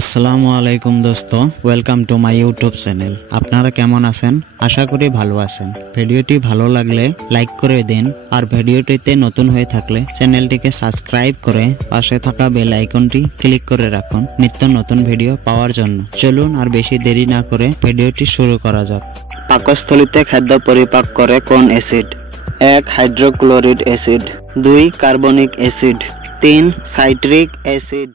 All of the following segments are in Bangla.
আসসালামু আলাইকুম দোস্ত, welcome to my YouTube channel. আপনারা কেমন আছেন? আশা করি ভালো আছেন। ভিডিওটি ভালো লাগলে লাইক করে দিন, আর ভিডিওটিতে নতুন হয়ে থাকলে চ্যানেলটিকে সাবস্ক্রাইব করে পাশে থাকা বেল আইকনটি ক্লিক করে রাখুন নিত্য নতুন ভিডিও পাওয়ার জন্য। চলুন আর বেশি দেরি না করে ভিডিওটি শুরু করা যাক। পাকস্থলীতে খাদ্য পরিপাক করে কোন acid? 1 hydrochloric acid, 2 carbonic acid, 3 citric acid.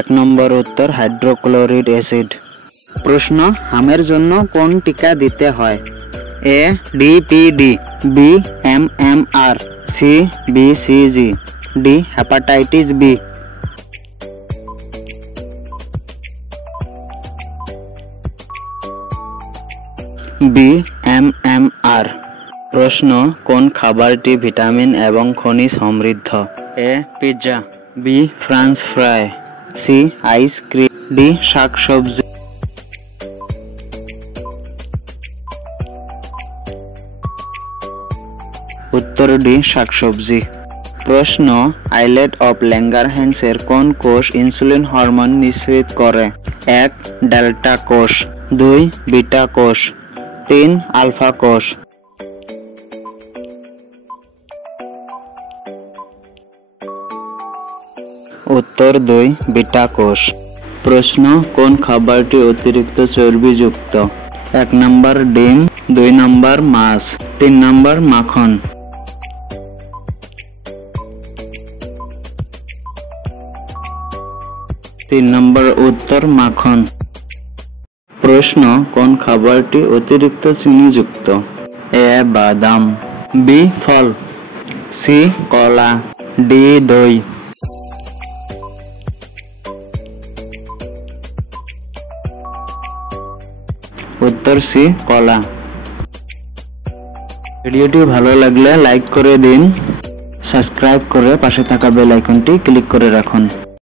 এক নম্বর উত্তর হাইড্রোক্লোরিক অ্যাসিড। প্রশ্ন, হামের জন্য কোন টিকা দিতে হয়? A DPD, B MMR, C BCG, D hepatitis B. B MMR. প্রশ্ন, কোন খাবারটি ভিটামিন এবং খনিজ সমৃদ্ধ? A pizza, B french fry, C ice cream, D শাকসবজি। উত্তর ডি শাকসবজি। প্রশ্ন, আইলেট অফ ল্যাঙ্গারহ্যান্সের কোন কোষ ইনসুলিন হরমোন নিঃসৃত করে? 1 ডেল্টা কোষ, 2 বিটা কোষ, 3 আলফা কোষ। উত্তর 2 বিটা কোষ। প্রশ্ন, কোন খাবারটি অতিরিক্ত চর্বিযুক্ত? 1 নম্বর ডিম, 2 নম্বর মাছ, 3 নম্বর মাখন। 3 নম্বর উত্তর মাখন। প্রশ্ন, কোন খাবারটি অতিরিক্ত চিনিযুক্ত? এ বাদাম, বি ফল, সি কলা, ডি দই। উত্তর সি কলা। ভিডিওটি ভালো লাগলে লাইক করে দিন, সাবস্ক্রাইব করে পাশে থাকা বেল আইকনটি ক্লিক করে রাখুন।